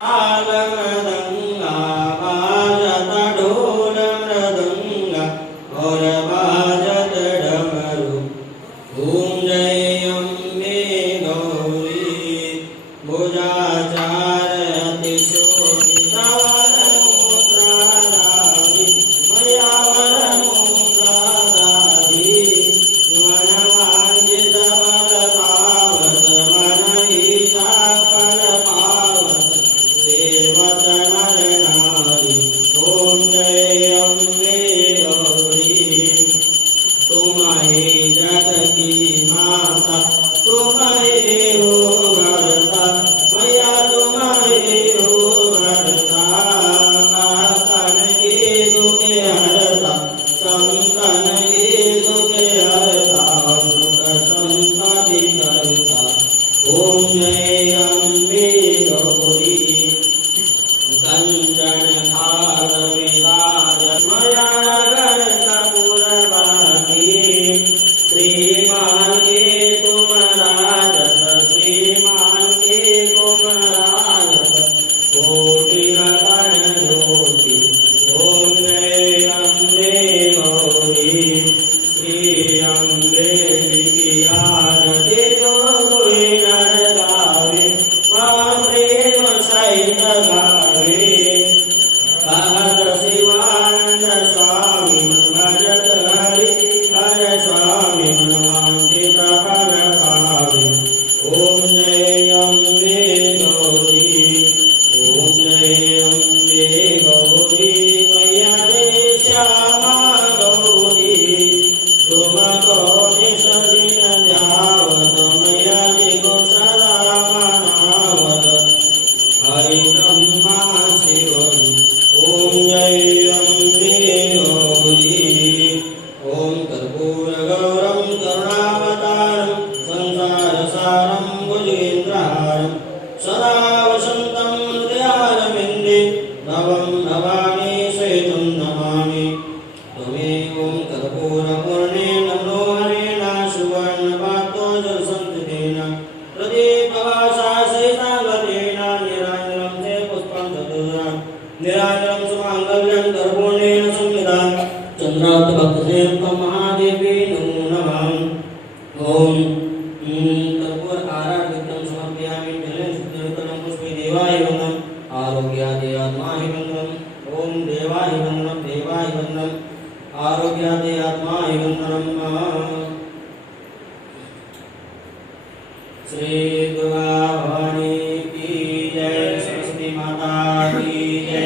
मृदंगा बाजत ढोल मृदंगा और बाजत डमरू। ओम जय अम्बे गौरी भुजाचारयति शोभिता वरमुद्राधारी मया वरमुद्राधारी मनवाञ्छितफलतावत् मनईशा फलपावत् सेवत नर नारी। ओम जय अम्बे गौरी तुम ही जग की माता तुम ही हो भरता मैया तुम ही हो भरता। काकन की दुख हरता संकन की दुख हरता सुख संपत्ति करता। ओम जय अम्बे गौरी कंचन थाल विराज मया नगर कपूरवासी। श्रीमान के तुम राजत श्रीमान के तुम राजत कोटि रतन ज्योति। ओम जय अम्बे गौरी श्री अम्बे की आरती जो कोई नर गावे मां प्रेम सहित गावे। कहत शिवानंद स्वामी मन भजत हरि हर स्वामी मन वांछित फल पावे। ओम जय अम्बे गौरी ओम जय अम्बे गौरी मैया रे श्यामा गौरी तुम को निसरिन ध्यावत मैया रे गोसला मनावत हरि ब्रह्मा शिवरी। ओम जय अम्बे गौरी ओम कर्पूर गौरम करुणावतारम संसार सारम भुजगेन्द्रहारम सदा वसंतं हृदयारविन्दे भवं भवानी सहितं नमामि। त्वमेव कर्पूरपूर्णेन मनोहरेण सुवर्णपात्रोज्ज्वलसंयुतेन प्रदीपभासासहिताङ्गतेन निराजनं ते पुष्पं चतुर्भुजं निराजनं सुमाङ्गल्यं कर्पूर्णेन संयुतं चन्द्रावतभक्तसेवकं महादेवी नमो नमः। ओम कर्पूर आराधनं समर्पयामि जलेन शुद्धिकरणं पुष्पे देवाय वन्दनम् आरोग्यादे आत्माहि वन्दनम्। ओम देवाय वन्दनम् देवाय वन्दनम् आरोग्यादे आत्माहि वन्दनम्। श्री दुर्गा भवानी की जय सरस्वती माता की जय